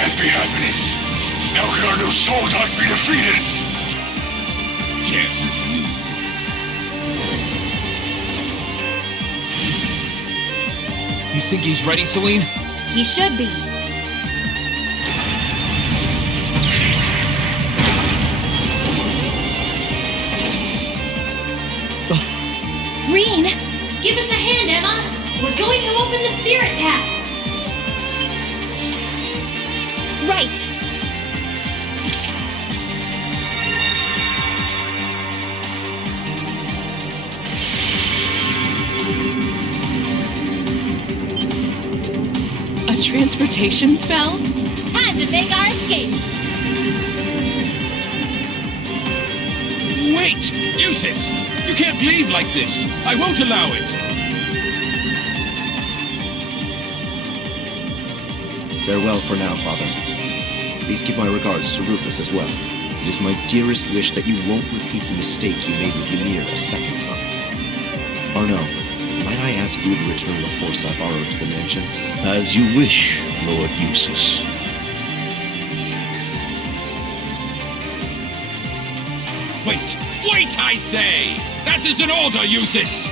can't be happening. How can our new soldat be defeated? Damn me. You think he's ready, Selene? He should be. Rean! Give us a hand, Emma! We're going to open the spirit path! Right! A transportation spell? Time to make our escape! Wait! Eustace! You can't leave like this! I won't allow it! Farewell for now, Father. Please give my regards to Rufus as well. It is my dearest wish that you won't repeat the mistake you made with Ymir a second time. Arno, might I ask you to return the horse I borrowed to the mansion? As you wish, Lord Eustace. Wait! Wait, I say! That is an order, Eustace!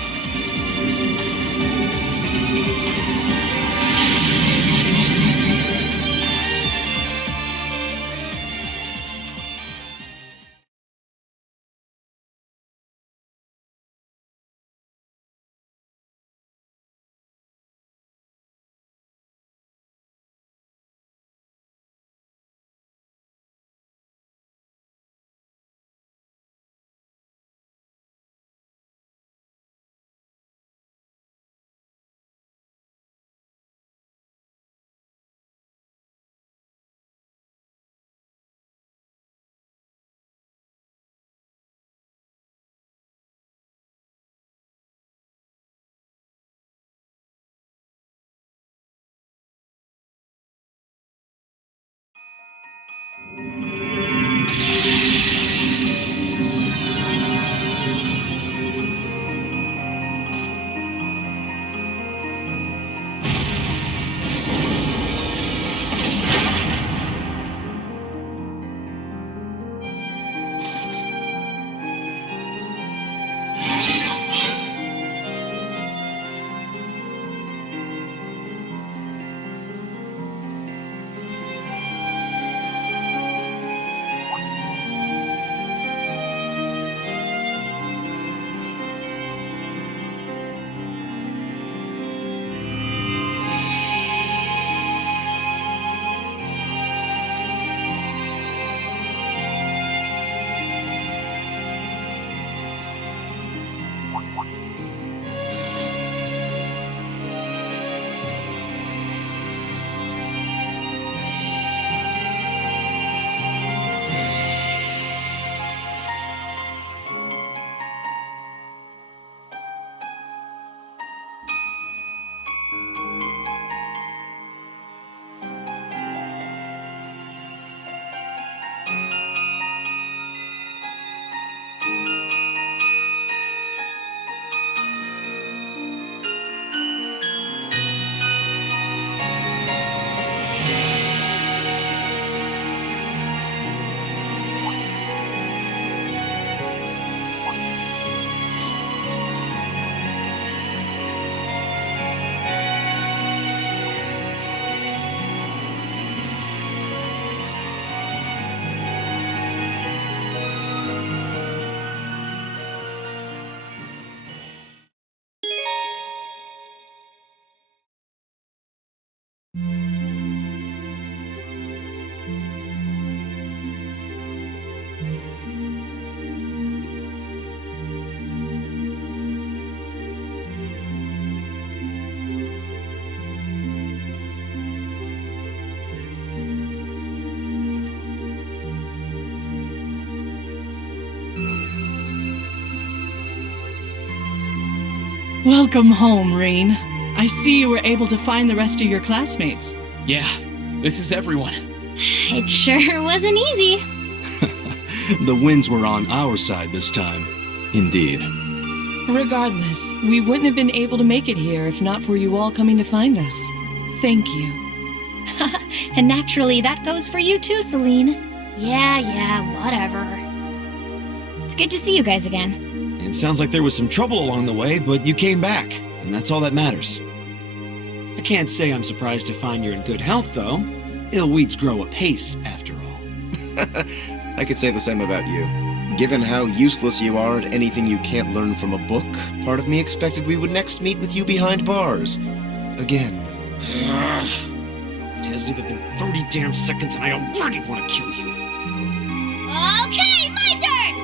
Welcome home, Rean. I see you were able to find the rest of your classmates. Yeah, this is everyone. It sure wasn't easy. The winds were on our side this time. Indeed. Regardless, we wouldn't have been able to make it here if not for you all coming to find us. Thank you. And naturally, that goes for you too, Celine. Yeah, whatever. It's good to see you guys again. It sounds like there was some trouble along the way, but you came back, and that's all that matters. I can't say I'm surprised to find you're in good health, though. Ill weeds grow apace, after all. I could say the same about you. Given how useless you are at anything you can't learn from a book, part of me expected we would next meet with you behind bars. Again. It hasn't even been 30 damn seconds and I already want to kill you. Okay, my turn!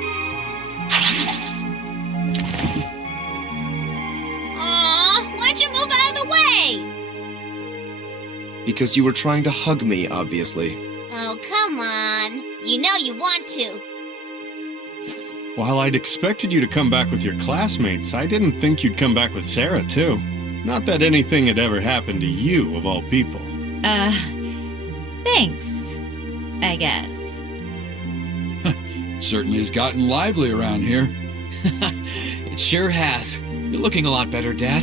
Aw, why'd you move out of the way? Because you were trying to hug me, obviously. Oh, come on. You know you want to. While I'd expected you to come back with your classmates, I didn't think you'd come back with Sarah, too. Not that anything had ever happened to you, of all people. Thanks. I guess. Certainly has gotten lively around here. It sure has. You're looking a lot better, Dad.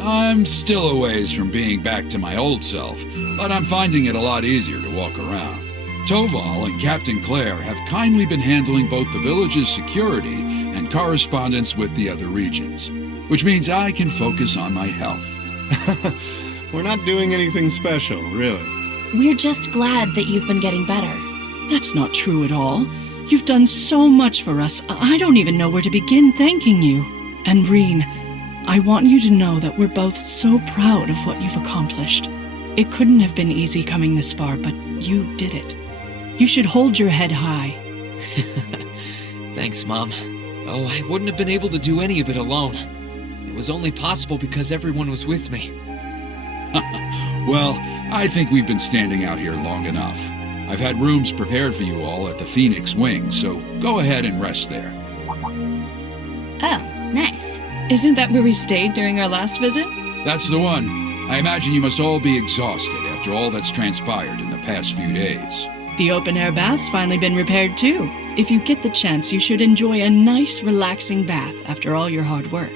I'm still a ways from being back to my old self, but I'm finding it a lot easier to walk around. Toval and Captain Claire have kindly been handling both the village's security and correspondence with the other regions, which means I can focus on my health. We're not doing anything special, really. We're just glad that you've been getting better. That's not true at all. You've done so much for us, I don't even know where to begin thanking you. And Reen, I want you to know that we're both so proud of what you've accomplished. It couldn't have been easy coming this far, but you did it. You should hold your head high. Thanks, Mom. Oh, I wouldn't have been able to do any of it alone. It was only possible because everyone was with me. Well, I think we've been standing out here long enough. I've had rooms prepared for you all at the Phoenix Wing, so go ahead and rest there. Oh, nice. Isn't that where we stayed during our last visit? That's the one. I imagine you must all be exhausted after all that's transpired in the past few days. The open-air bath's finally been repaired too. If you get the chance, you should enjoy a nice, relaxing bath after all your hard work.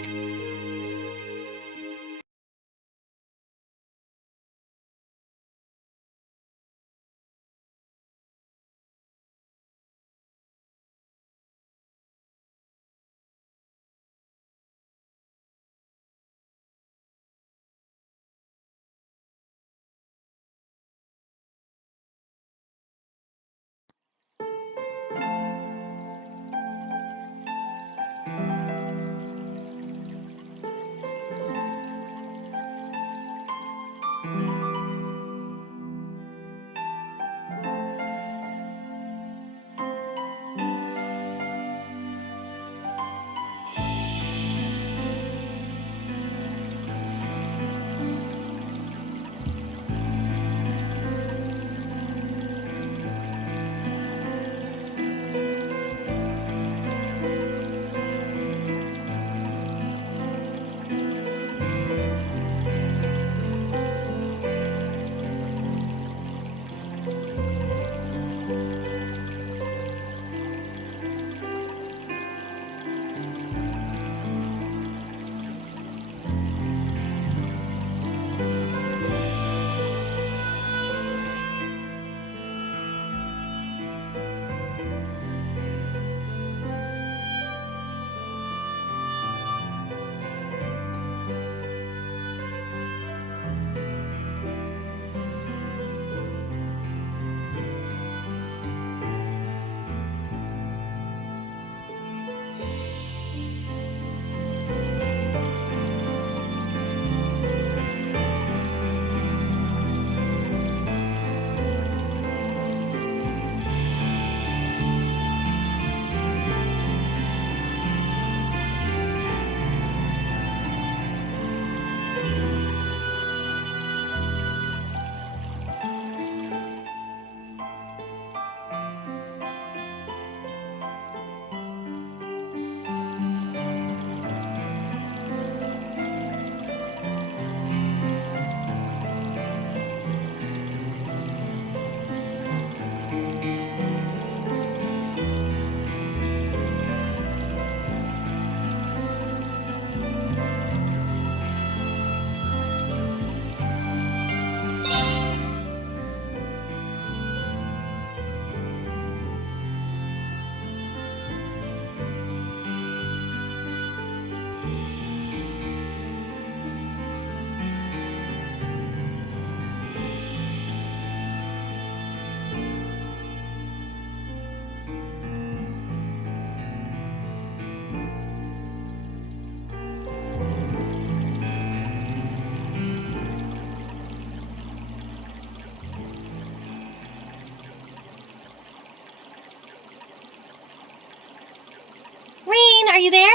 you there?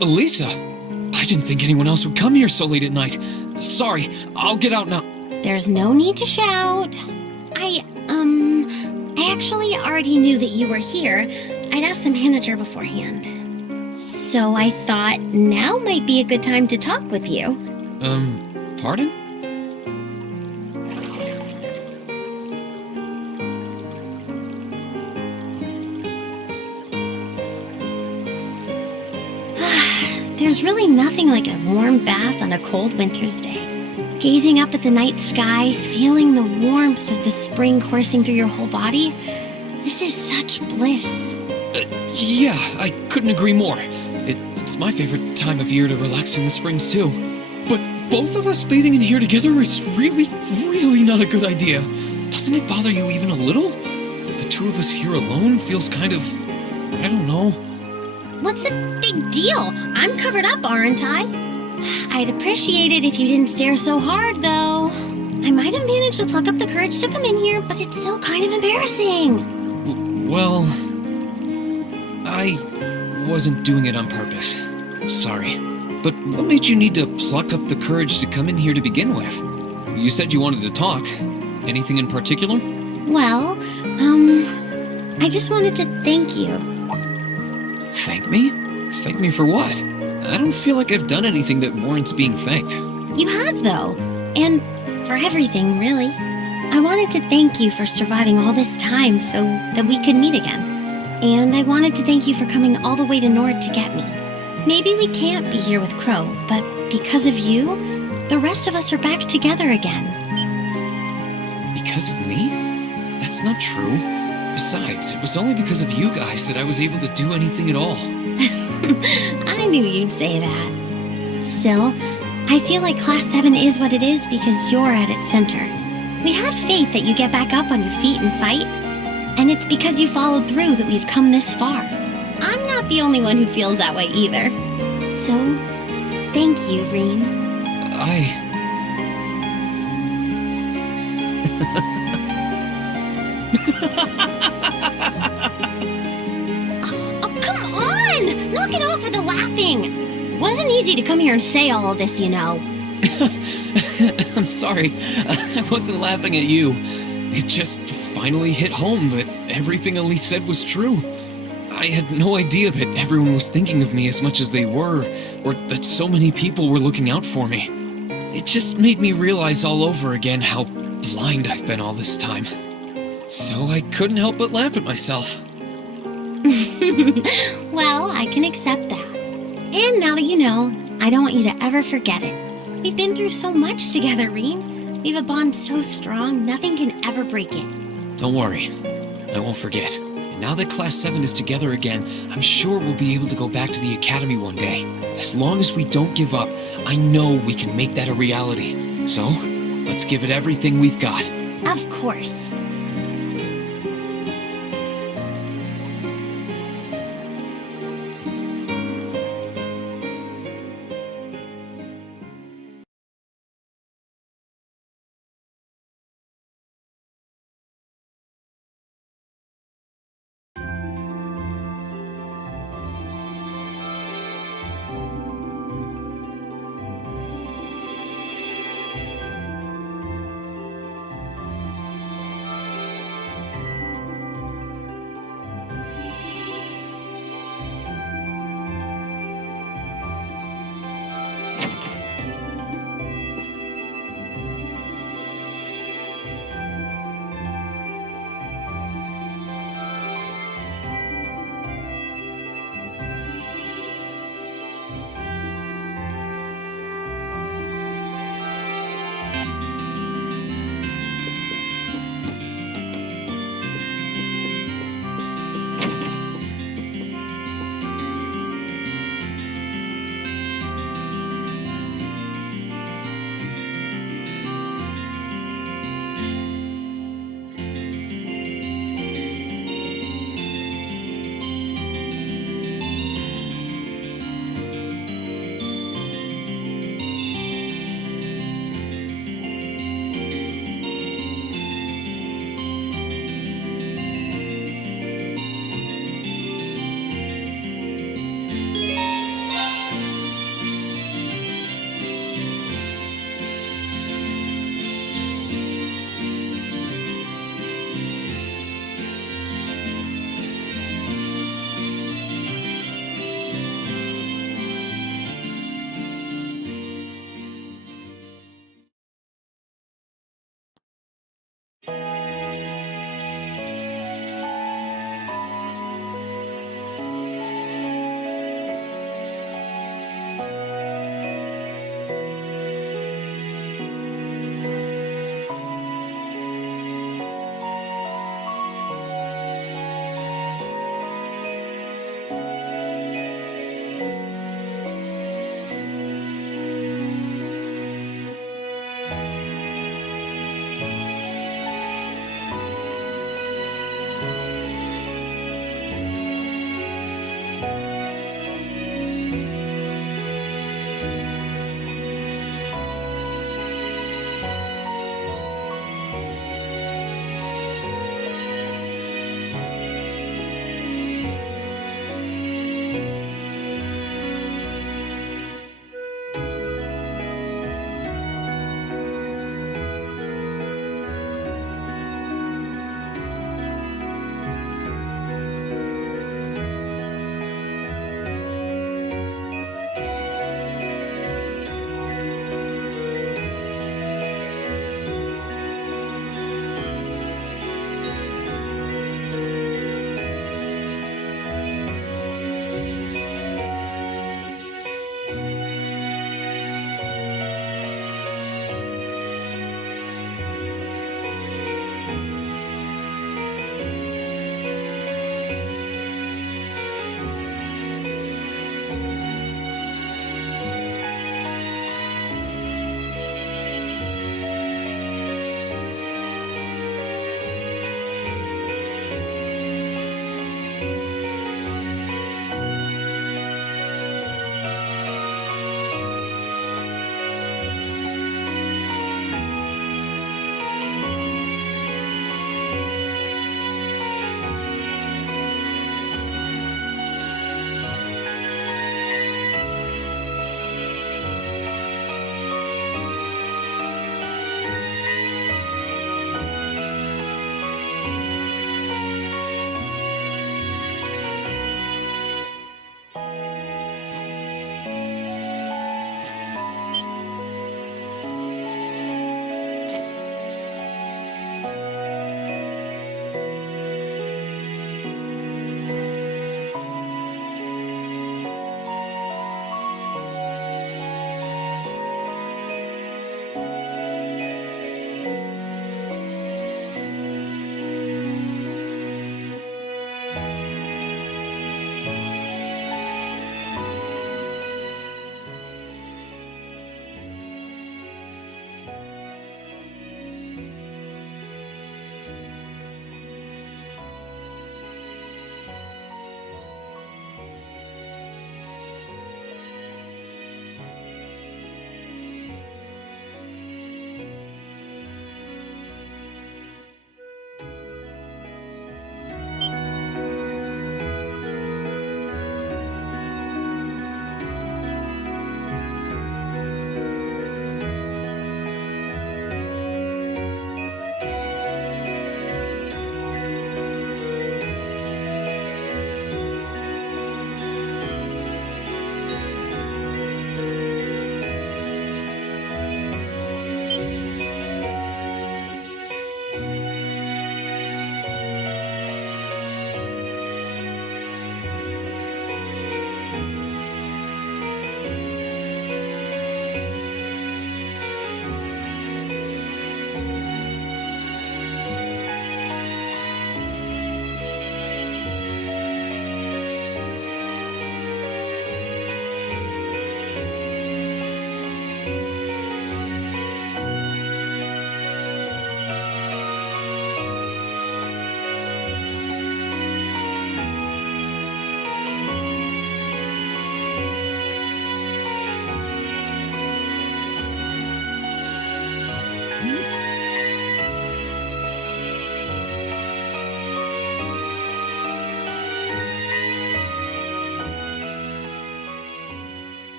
Elisa! I didn't think anyone else would come here so late at night. Sorry, I'll get out now. There's no need to shout. I actually already knew that you were here. I'd asked the manager beforehand. So I thought now might be a good time to talk with you. Pardon? There's really nothing like a warm bath on a cold winter's day. Gazing up at the night sky, feeling the warmth of the spring coursing through your whole body, this is such bliss. Yeah, I couldn't agree more. It's my favorite time of year to relax in the springs, too. But both of us bathing in here together is really not a good idea. Doesn't it bother you even a little? The two of us here alone feels kind of... I don't know. What's the big deal? I'm covered up, aren't I? I'd appreciate it if you didn't stare so hard, though. I might have managed to pluck up the courage to come in here, but it's still kind of embarrassing. Well, I wasn't doing it on purpose. Sorry. But what made you need to pluck up the courage to come in here to begin with? You said you wanted to talk. Anything in particular? Well, I just wanted to thank you. Thank me? Thank me for what? I don't feel like I've done anything that warrants being thanked. You have, though. And for everything, really. I wanted to thank you for surviving all this time so that we could meet again. And I wanted to thank you for coming all the way to Nord to get me. Maybe we can't be here with Crow, but because of you, the rest of us are back together again. Because of me? That's not true. Besides, it was only because of you guys that I was able to do anything at all. I knew you'd say that. Still, I feel like Class 7 is what it is because you're at its center. We had faith that you get back up on your feet and fight, and it's because you followed through that we've come this far. I'm not the only one who feels that way either. So, thank you, Rean. Oh, come on! Knock it off with the laughing! It wasn't easy to come here and say all of this, you know. I'm sorry. I wasn't laughing at you. It just finally hit home that everything Elise said was true. I had no idea that everyone was thinking of me as much as they were, or that so many people were looking out for me. It just made me realize all over again how blind I've been all this time. So I couldn't help but laugh at myself. Well, I can accept that. And now that you know, I don't want you to ever forget it. We've been through so much together, Rean. We have a bond so strong, nothing can ever break it. Don't worry. I won't forget. And now that Class 7 is together again, I'm sure we'll be able to go back to the Academy one day. As long as we don't give up, I know we can make that a reality. So, let's give it everything we've got. Of course.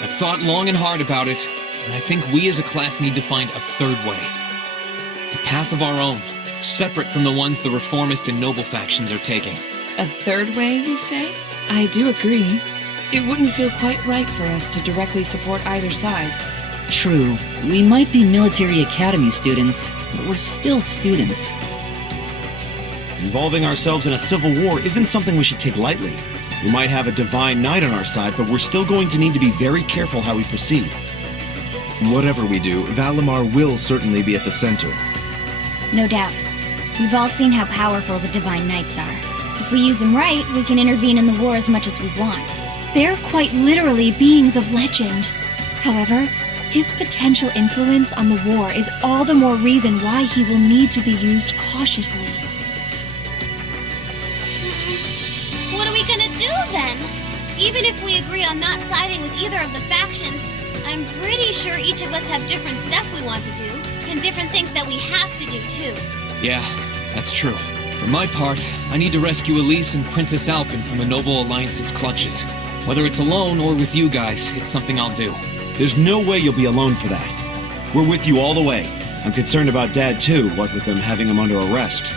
I've thought long and hard about it, and I think we as a class need to find a third way. A path of our own, separate from the ones the reformist and noble factions are taking. A third way, you say? I do agree. It wouldn't feel quite right for us to directly support either side. True, we might be military academy students, but we're still students. Involving ourselves in a civil war isn't something we should take lightly. We might have a divine knight on our side, but we're still going to need to be very careful how we proceed. Whatever we do, Valimar will certainly be at the center. No doubt. We've all seen how powerful the Divine Knights are. If we use them right, we can intervene in the war as much as we want. They're quite literally beings of legend. However, his potential influence on the war is all the more reason why he will need to be used cautiously. What are we gonna do then? Even if we agree on not siding with either of the factions, I'm pretty sure each of us have different stuff we want to do, and different things that we have to do too. Yeah, that's true. For my part, I need to rescue Elise and Princess Alphen from the Noble Alliance's clutches. Whether it's alone or with you guys, it's something I'll do. There's no way you'll be alone for that. We're with you all the way. I'm concerned about Dad too, what with them having him under arrest.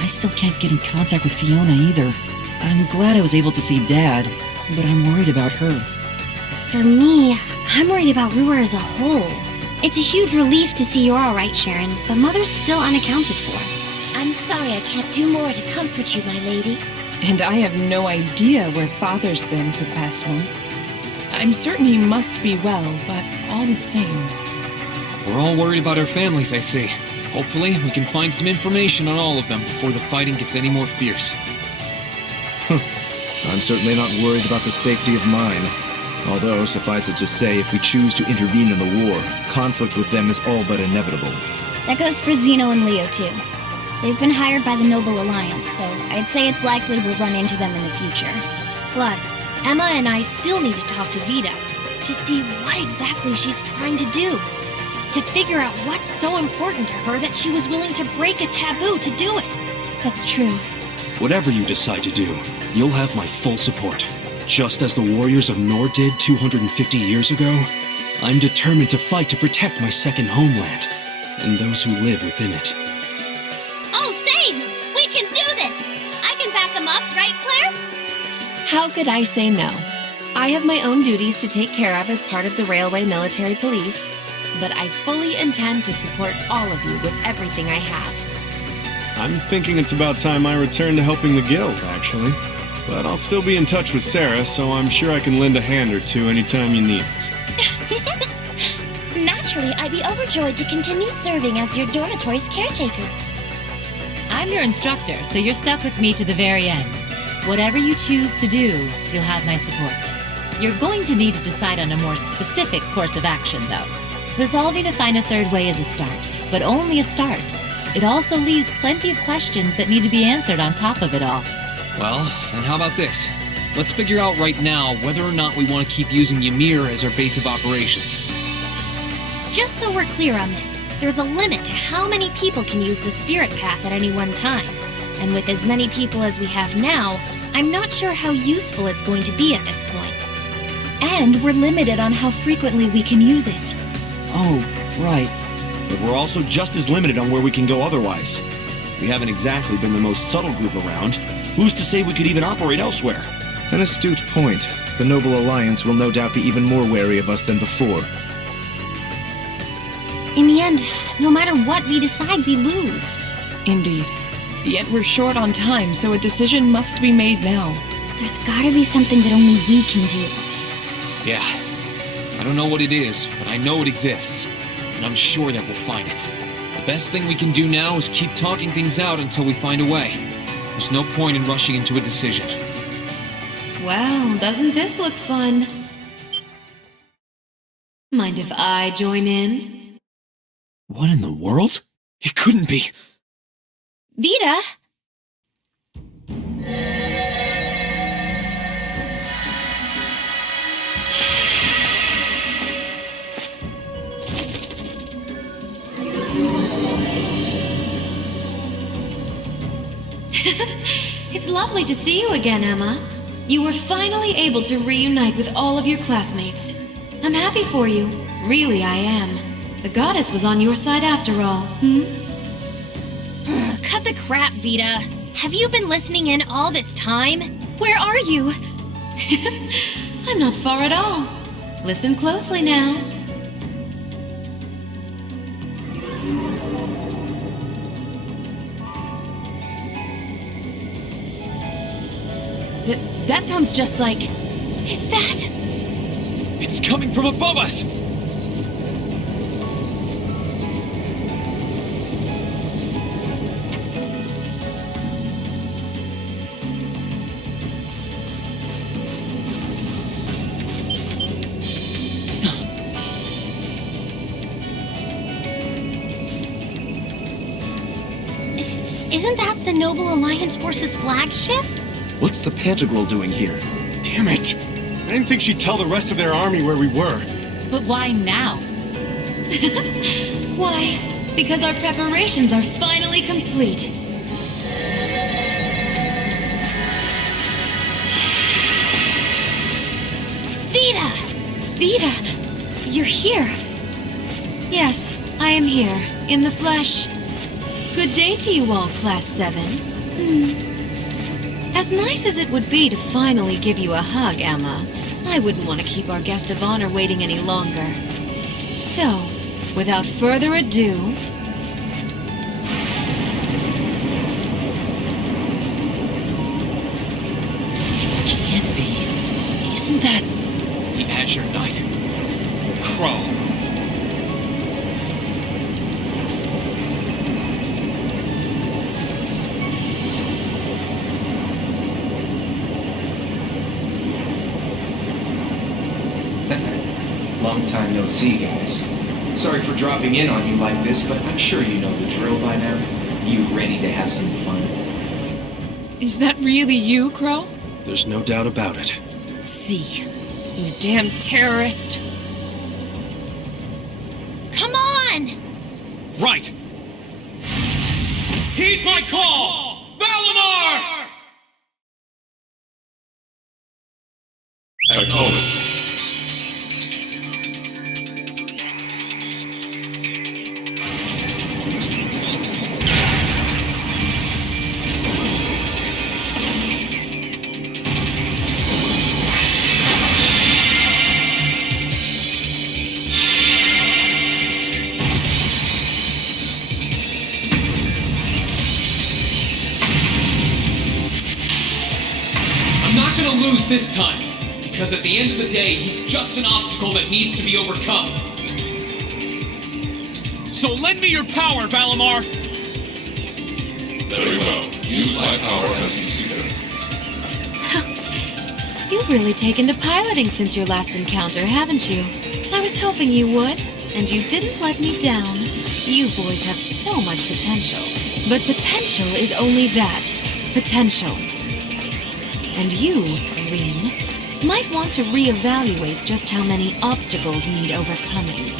I still can't get in contact with Fiona either. I'm glad I was able to see Dad, but I'm worried about her. For me, I'm worried about Ruhr as a whole. It's a huge relief to see you're alright, Sharon, but Mother's still unaccounted for. I'm sorry I can't do more to comfort you, my lady. And I have no idea where Father's been for the past month. I'm certain he must be well, but all the same. We're all worried about our families, I see. Hopefully, we can find some information on all of them before the fighting gets any more fierce. I'm certainly not worried about the safety of mine. Although, suffice it to say, if we choose to intervene in the war, conflict with them is all but inevitable. That goes for Zeno and Leo too. They've been hired by the Noble Alliance, so I'd say it's likely we'll run into them in the future. Plus, Emma and I still need to talk to Vita to see what exactly she's trying to do. To figure out what's so important to her that she was willing to break a taboo to do it. That's true. Whatever you decide to do, you'll have my full support. Just as the warriors of Nord did 250 years ago, I'm determined to fight to protect my second homeland and those who live within it. Oh, same! We can do this! I can back them up, right, Claire? How could I say no? I have my own duties to take care of as part of the Railway Military Police, but I fully intend to support all of you with everything I have. I'm thinking it's about time I return to helping the guild, actually. But I'll still be in touch with Sarah, so I'm sure I can lend a hand or two anytime you need it. Naturally, I'd be overjoyed to continue serving as your dormitory's caretaker. I'm your instructor, so you're stuck with me to the very end. Whatever you choose to do, you'll have my support. You're going to need to decide on a more specific course of action, though. Resolving to find a third way is a start, but only a start. It also leaves plenty of questions that need to be answered on top of it all. Well, then how about this? Let's figure out right now whether or not we want to keep using Ymir as our base of operations. Just so we're clear on this, there's a limit to how many people can use the Spirit Path at any one time. And with as many people as we have now, I'm not sure how useful it's going to be at this point. And we're limited on how frequently we can use it. Oh, right. But we're also just as limited on where we can go otherwise. We haven't exactly been the most subtle group around. Who's to say we could even operate elsewhere? An astute point. The Noble Alliance will no doubt be even more wary of us than before. In the end, no matter what we decide, we lose. Indeed. Yet we're short on time, so a decision must be made now. There's gotta be something that only we can do. Yeah. I don't know what it is, but I know it exists. And I'm sure that we'll find it. The best thing we can do now is keep talking things out until we find a way. There's no point in rushing into a decision. Well, doesn't this look fun? Mind if I join in? What in the world? It couldn't be. Vita! It's lovely to see you again, Emma. You were finally able to reunite with all of your classmates. I'm happy for you. Really, I am. The goddess was on your side after all. Cut the crap, Vita. Have you been listening in all this time? Where are you? I'm not far at all. Listen closely now. That sounds just like... Is that... It's coming from above us! Isn't that the Noble Alliance Force's flagship? What's the Pantagruel doing here? Damn it! I didn't think she'd tell the rest of their army where we were. But why now? Why? Because our preparations are finally complete. Vita! Vita! You're here. Yes, I am here, in the flesh. Good day to you all, Class 7. As nice as it would be to finally give you a hug, Emma, I wouldn't want to keep our guest of honor waiting any longer. So, without further ado... It can't be. Isn't that the Azure Knight? Crow. Long time no see, guys. Sorry for dropping in on you like this, but I'm sure you know the drill by now. You ready to have some fun? Is that really you, Crow? There's no doubt about it. See, you damn terrorist. Come on! Right! Heed my call! Valimar! Acknowledged. Lose this time, because at the end of the day, he's just an obstacle that needs to be overcome. So lend me your power, Valimar! Very well. Use my power as you see fit. You've really taken to piloting since your last encounter, haven't you? I was hoping you would, and you didn't let me down. You boys have so much potential. But potential is only that. Potential. And you, Rean, might want to reevaluate just how many obstacles need overcoming.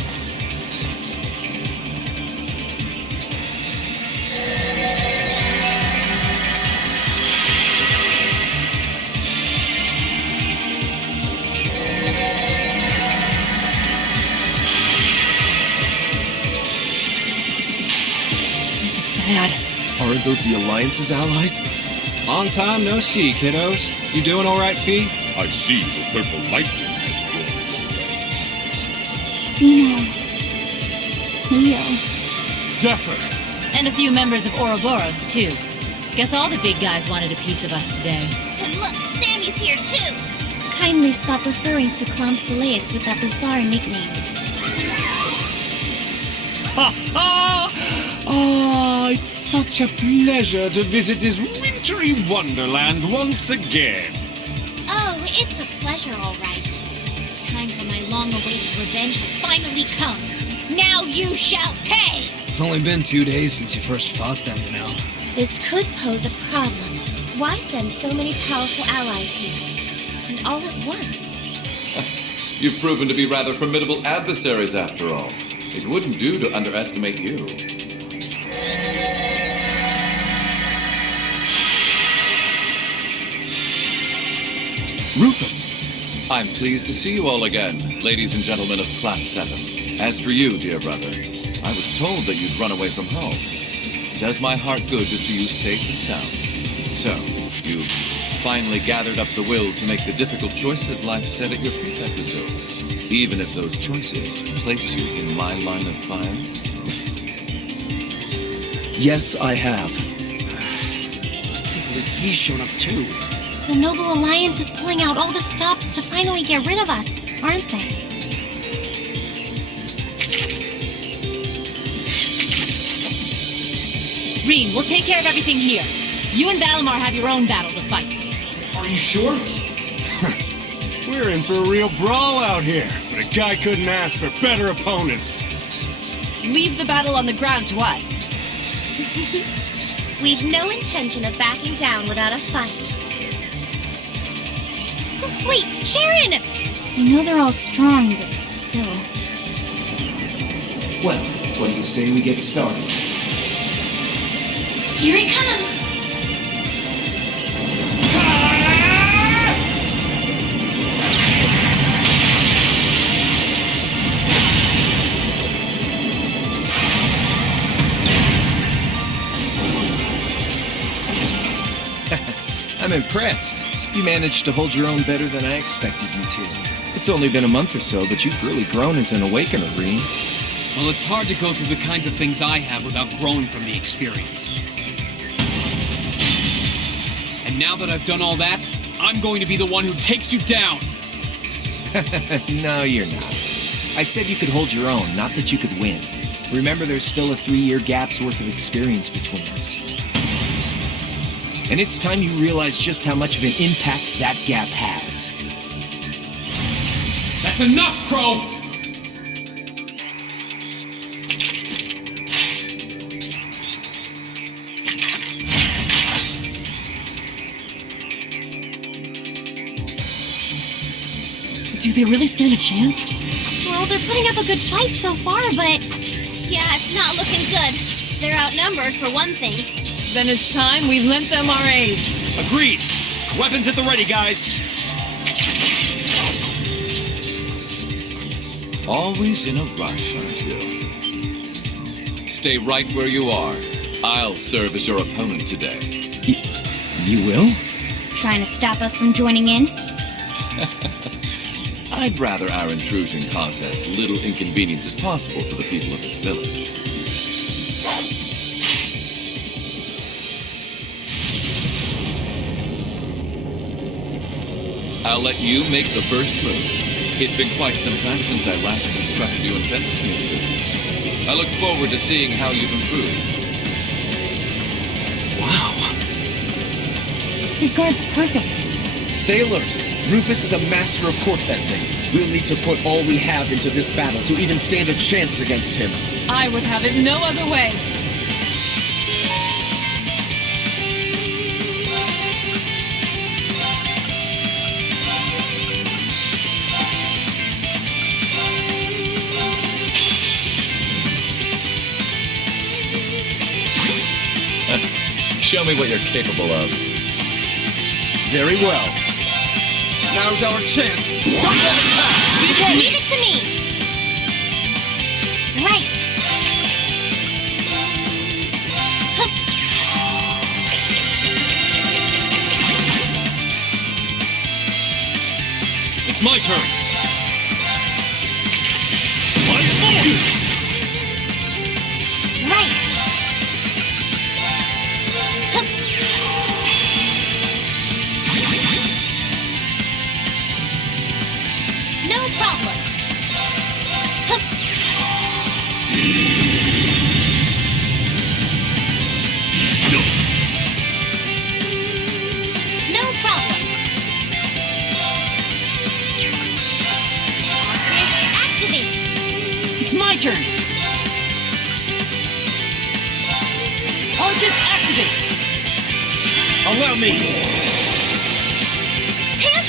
This is bad. Aren't those the Alliance's allies? Long time no see, kiddos. You doing all right, Fee? I see the purple lightning has joined. Zeno. Leo. Zephyr! And a few members of Ouroboros, too. Guess all the big guys wanted a piece of us today. And look, Sammy's here too! Kindly stop referring to Clown Soleus with that bizarre nickname. Ha ha! Ah, it's such a pleasure to visit this wintry wonderland once again. Oh, it's a pleasure, all right. The time for my long-awaited revenge has finally come. Now you shall pay! It's only been 2 days since you first fought them, you know. This could pose a problem. Why send so many powerful allies here? And all at once? You've proven to be rather formidable adversaries, after all. It wouldn't do to underestimate you. Rufus! I'm pleased to see you all again, ladies and gentlemen of Class 7. As for you, dear brother, I was told that you'd run away from home. It does my heart good to see you safe and sound. So, you've finally gathered up the will to make the difficult choices life set at your feet, I presume. Even if those choices place you in my line of fire? Yes, I have. I can't believe he's shown up too. The Noble Alliance is pulling out all the stops to finally get rid of us, aren't they? Rean, we'll take care of everything here. You and Valimar have your own battle to fight. Are you sure? We're in for a real brawl out here, but a guy couldn't ask for better opponents. Leave the battle on the ground to us. We've no intention of backing down without a fight. Wait, Sharon! I know they're all strong, but still. Well, what do you say we get started? Here it comes! I'm impressed. You managed to hold your own better than I expected you to. It's only been a month or so, but you've really grown as an Awakener, Rean. Well, it's hard to go through the kinds of things I have without growing from the experience. And now that I've done all that, I'm going to be the one who takes you down. No, you're not. I said you could hold your own, not that you could win. Remember, there's still a 3-year gap's worth of experience between us. And it's time you realize just how much of an impact that gap has. That's enough, Crow! Do they really stand a chance? Well, they're putting up a good fight so far, but... Yeah, it's not looking good. They're outnumbered, for one thing. Then it's time we lent them our aid. Agreed. Weapons at the ready, guys. Always in a rush, aren't you? Stay right where you are. I'll serve as your opponent today. You will? Trying to stop us from joining in? I'd rather our intrusion cause as little inconvenience as possible for the people of this village. I'll let you make the first move. It's been quite some time since I last instructed you in fencing uses. I look forward to seeing how you've improved. Wow. His guard's perfect. Stay alert. Rufus is a master of court fencing. We'll need to put all we have into this battle to even stand a chance against him. I would have it no other way. Show me what you're capable of. Very well. Now's our chance. Don't let it pass! Leave it to me! Right. It's my turn. Right. No problem. No problem. Arcus, activate. It's my turn! Arcus, activate! Allow me! Pip!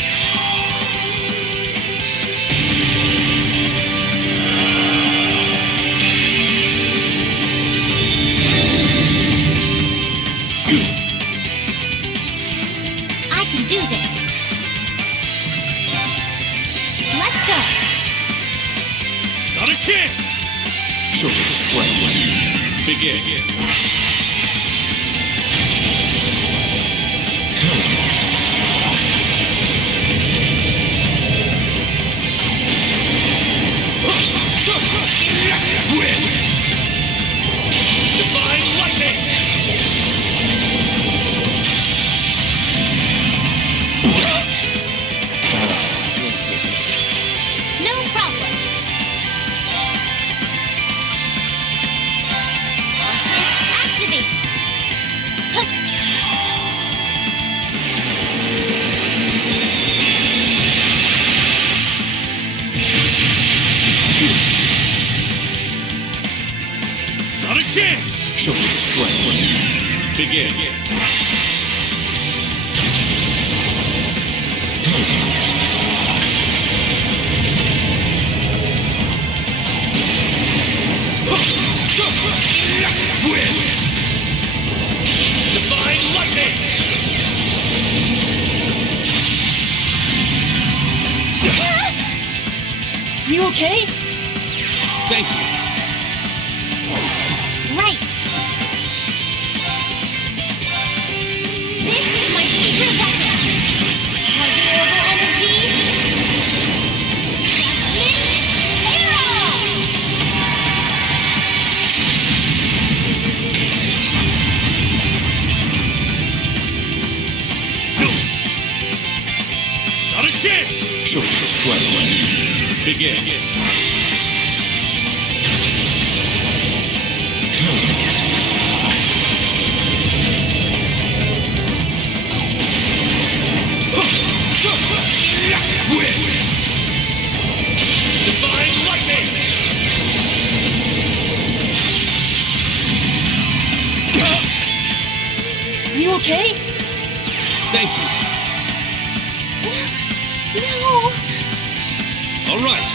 I can do this. chance! Show your strength. Begin. Win! Divine lightning! No problem. Activate. Not a chance! Show your strength. Begin. Win! Divine lightning! Are you okay? Thank you. Right. This is my secret weapon. More durable energy. Judgment Arrow! Not a chance! Show your strength. Begin. Win! Divine lightning! Are you okay? Thank you. No. All right.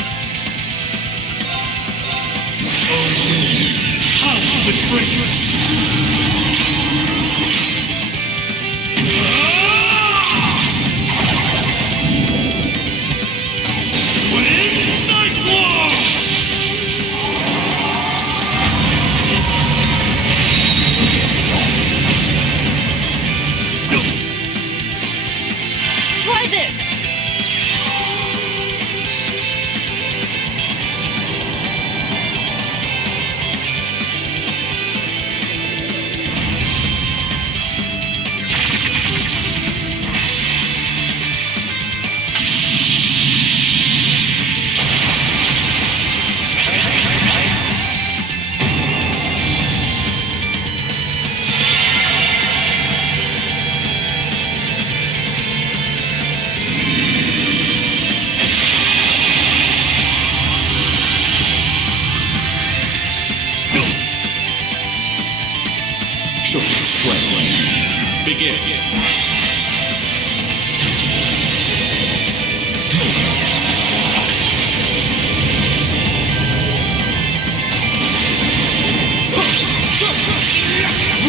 How the break! Try this! Show your strength. Begin.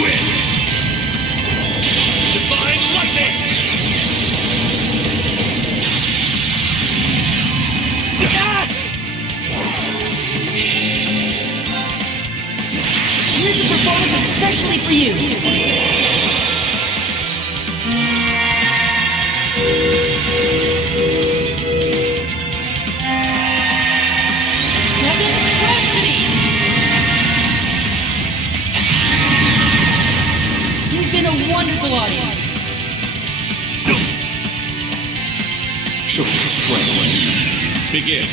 Win! Divine lightning! Here's a performance especially for you. Seven Rhapsody! You've been a wonderful audience. Show your strength. Begin.